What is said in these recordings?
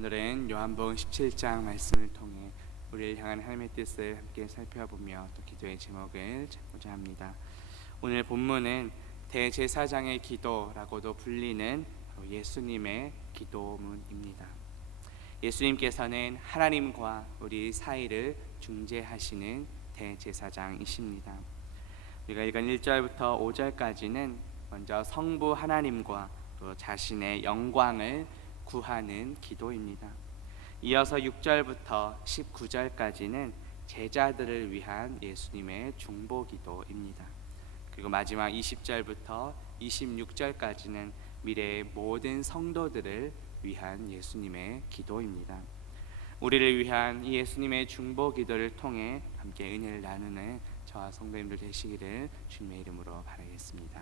오늘은 요한복음 17장 말씀을 통해 우리를 향한 하나님의 뜻을 함께 살펴보며 또 기도의 제목을 잡고자 합니다. 오늘 본문은 대제사장의 기도라고도 불리는 예수님의 기도문입니다. 예수님께서는 하나님과 우리 사이를 중재하시는 대제사장이십니다. 우리가 읽은 1절부터 5절까지는 먼저 성부 하나님과 또 자신의 영광을 구하는 기도입니다. 이어서 6절부터 19절까지는 제자들을 위한 예수님의 중보 기도입니다. 그리고 마지막 20절부터 26절까지는 미래의 모든 성도들을 위한 예수님의 기도입니다. 우리를 위한 이 예수님의 중보 기도를 통해 함께 은혜를 나누는 저와 성도님들 되시기를 주님의 이름으로 바라겠습니다.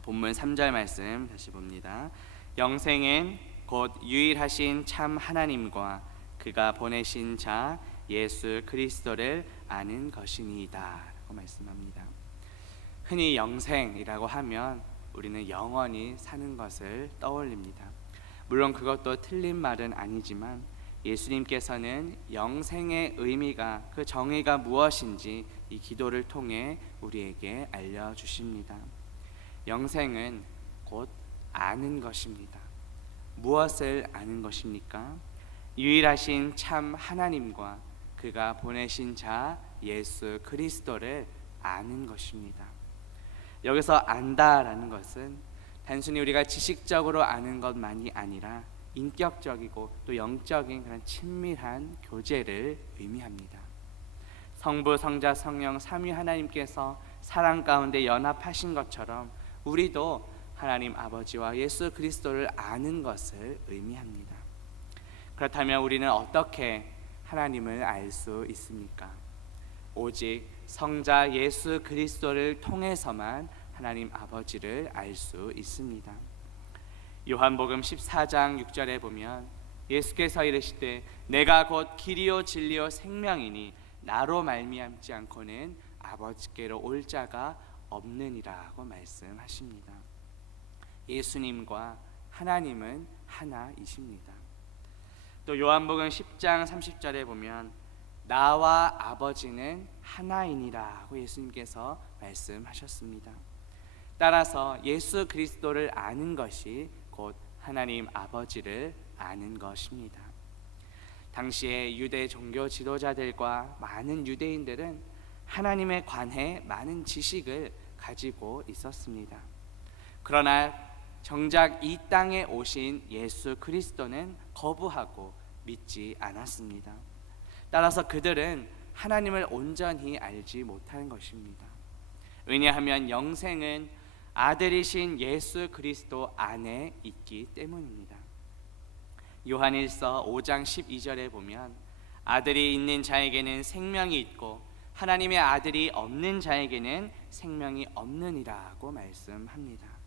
본문 3절 말씀 다시 봅니다. 영생은 곧 유일하신 참 하나님과 그가 보내신 자 예수 그리스도를 아는 것이니이다라고 말씀합니다. 흔히 영생이라고 하면 우리는 영원히 사는 것을 떠올립니다. 물론 그것도 틀린 말은 아니지만 예수님께서는 영생의 의미가 그 정의가 무엇인지 이 기도를 통해 우리에게 알려 주십니다. 영생은 곧 아는 것입니다. 무엇을 아는 것입니까? 유일하신 참 하나님과 그가 보내신 자 예수 그리스도를 아는 것입니다. 여기서 안다라는 것은 단순히 우리가 지식적으로 아는 것만이 아니라 인격적이고 또 영적인 그런 친밀한 교제를 의미합니다. 성부, 성자, 성령 삼위 하나님께서 사랑 가운데 연합하신 것처럼 우리도 하나님 아버지와 예수 그리스도를 아는 것을 의미합니다. 그렇다면 우리는 어떻게 하나님을 알 수 있습니까? 오직 성자 예수 그리스도를 통해서만 하나님 아버지를 알 수 있습니다. 요한복음 14장 6절에 보면 예수께서 이르시되 내가 곧 길이요 진리요 생명이니 나로 말미암지 않고는 아버지께로 올 자가 없느니라고 말씀하십니다. 예수님과 하나님은 하나이십니다. 또 요한복음 10장 30절에 보면 나와 아버지는 하나이니라고 예수님께서 말씀하셨습니다. 따라서 예수 그리스도를 아는 것이 곧 하나님 아버지를 아는 것입니다. 당시에 유대 종교 지도자들과 많은 유대인들은 하나님에 관해 많은 지식을 가지고 있었습니다. 그러나 정작 이 땅에 오신 예수 그리스도는 거부하고 믿지 않았습니다. 따라서 그들은 하나님을 온전히 알지 못하는 것입니다. 왜냐하면 영생은 아들이신 예수 그리스도 안에 있기 때문입니다. 요한일서 5장 12절에 보면 아들이 있는 자에게는 생명이 있고 하나님의 아들이 없는 자에게는 생명이 없느니라고 말씀합니다.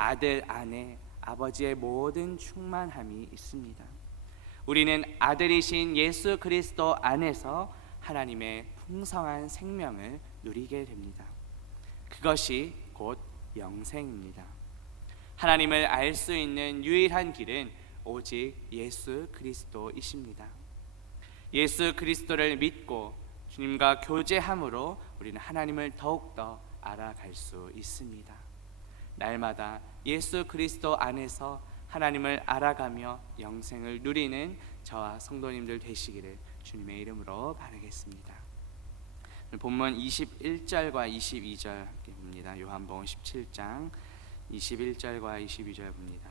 아들 안에 아버지의 모든 충만함이 있습니다. 우리는 아들이신 예수 그리스도 안에서 하나님의 풍성한 생명을 누리게 됩니다. 그것이 곧 영생입니다. 하나님을 알 수 있는 유일한 길은 오직 예수 그리스도이십니다. 예수 그리스도를 믿고 주님과 교제함으로 우리는 하나님을 더욱더 알아갈 수 있습니다. 날마다 예수 그리스도 안에서 하나님을 알아가며 영생을 누리는 저와 성도님들 되시기를 주님의 이름으로 바라겠습니다. 본문 21절과 22절 함께 봅니다. 요한복음 17장 21절과 22절 봅니다.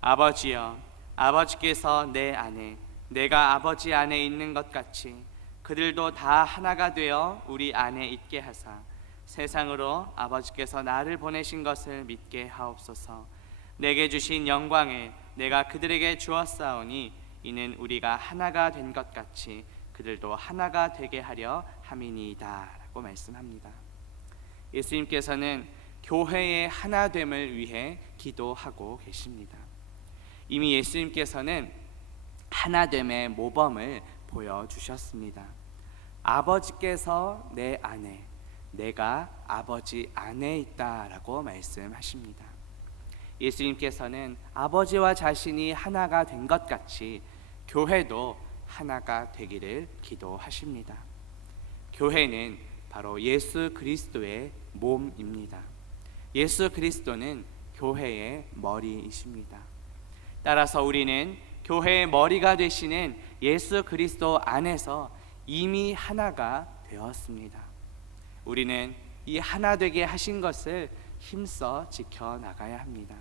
아버지여 아버지께서 내 안에 내가 아버지 안에 있는 것 같이 그들도 다 하나가 되어 우리 안에 있게 하사 세상으로 아버지께서 나를 보내신 것을 믿게 하옵소서. 내게 주신 영광을 내가 그들에게 주었사오니 이는 우리가 하나가 된 것 같이 그들도 하나가 되게 하려 함이니이다라고 말씀합니다. 예수님께서는 교회의 하나됨을 위해 기도하고 계십니다. 이미 예수님께서는 하나됨의 모범을 보여 주셨습니다. 아버지께서 내 안에 내가 아버지 안에 있다라고 말씀하십니다. 예수님께서는 아버지와 자신이 하나가 된 것 같이 교회도 하나가 되기를 기도하십니다. 교회는 바로 예수 그리스도의 몸입니다. 예수 그리스도는 교회의 머리이십니다. 따라서 우리는 교회의 머리가 되시는 예수 그리스도 안에서 이미 하나가 되었습니다. 우리는 이 하나 되게 하신 것을 힘써 지켜 나가야 합니다.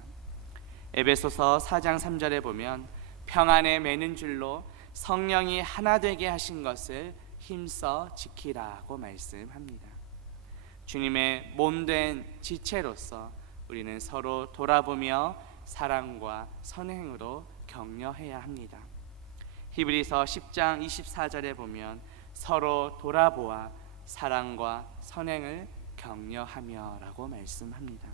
에베소서 4장 3절에 보면 평안에 매는 줄로 성령이 하나 되게 하신 것을 힘써 지키라고 말씀합니다. 주님의 몸된 지체로서 우리는 서로 돌아보며 사랑과 선행으로 격려해야 합니다. 히브리서 10장 24절에 보면 서로 돌아보아 사랑과 선행을 격려하며라고 말씀합니다.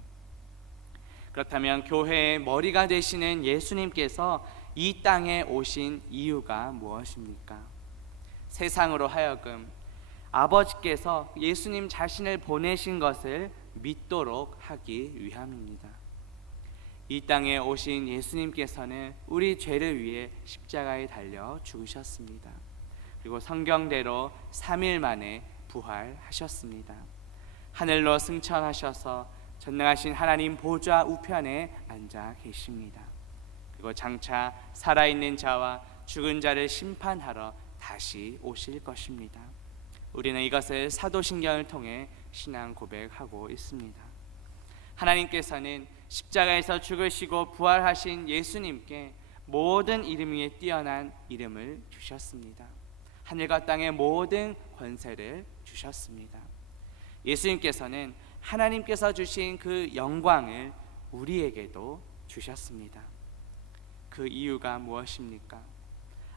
그렇다면 교회의 머리가 되시는 예수님께서 이 땅에 오신 이유가 무엇입니까? 세상으로 하여금 아버지께서 예수님 자신을 보내신 것을 믿도록 하기 위함입니다. 이 땅에 오신 예수님께서는 우리 죄를 위해 십자가에 달려 죽으셨습니다. 그리고 성경대로 3일 만에 부활하셨습니다. 하늘로 승천하셔서 전능하신 하나님 보좌 우편에 앉아 계십니다. 그리고 장차 살아있는 자와 죽은 자를 심판하러 다시 오실 것입니다. 우리는 이것을 사도신경을 통해 신앙 고백하고 있습니다. 하나님께서는 십자가에서 죽으시고 부활하신 예수님께 모든 이름 위에 뛰어난 이름을 주셨습니다. 하늘과 땅의 모든 권세를 주셨습니다. 예수님께서는 하나님께서 주신 그 영광을 우리에게도 주셨습니다. 그 이유가 무엇입니까?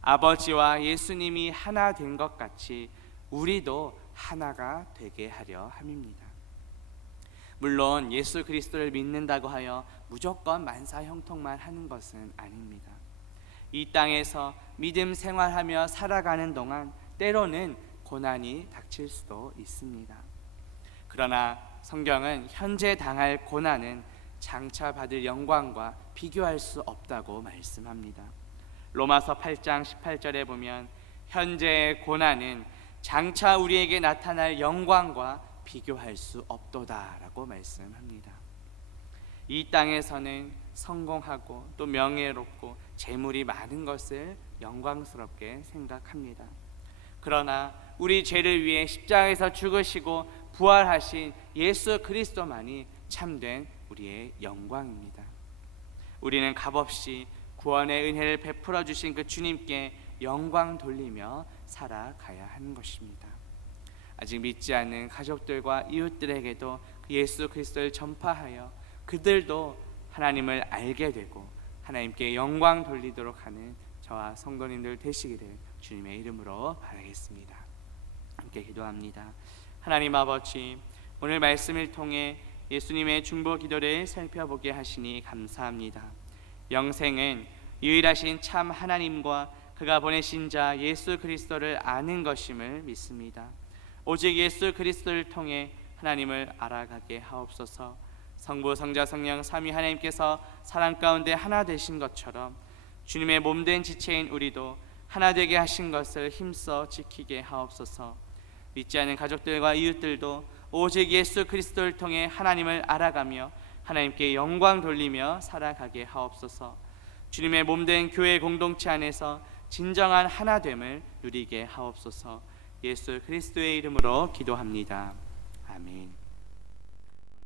아버지와 예수님이 하나 된 것 같이 우리도 하나가 되게 하려 함입니다. 물론 예수 그리스도를 믿는다고 하여 무조건 만사 형통만 하는 것은 아닙니다. 이 땅에서 믿음 생활하며 살아가는 동안 때로는 고난이 닥칠 수도 있습니다. 그러나 성경은 현재 당할 고난은 장차 받을 영광과 비교할 수 없다고 말씀합니다. 로마서 8장 18절에 보면 현재의 고난은 장차 우리에게 나타날 영광과 비교할 수 없도다라고 말씀합니다. 이 땅에서는 성공하고 또 명예롭고 재물이 많은 것을 영광스럽게 생각합니다. 그러나 우리 죄를 위해 십자가에서 죽으시고 부활하신 예수 그리스도만이 참된 우리의 영광입니다. 우리는 값없이 구원의 은혜를 베풀어 주신 그 주님께 영광 돌리며 살아가야 하는 것입니다. 아직 믿지 않는 가족들과 이웃들에게도 그 예수 그리스도를 전파하여 그들도 하나님을 알게 되고 하나님께 영광 돌리도록 하는 저와 성도님들 되시기를 주님의 이름으로 바라겠습니다. 함께 기도합니다. 하나님 아버지 오늘 말씀을 통해 예수님의 중보 기도를 살펴보게 하시니 감사합니다. 영생은 유일하신 참 하나님과 그가 보내신 자 예수 그리스도를 아는 것임을 믿습니다. 오직 예수 그리스도를 통해 하나님을 알아가게 하옵소서. 성부 성자 성령 삼위 하나님께서 사랑 가운데 하나 되신 것처럼 주님의 몸된 지체인 우리도 하나 되게 하신 것을 힘써 지키게 하옵소서. 믿지 않는 가족들과 이웃들도 오직 예수 그리스도를 통해 하나님을 알아가며 하나님께 영광 돌리며 살아가게 하옵소서. 주님의 몸된 교회 공동체 안에서 진정한 하나됨을 누리게 하옵소서. 예수 그리스도의 이름으로 기도합니다. 아멘.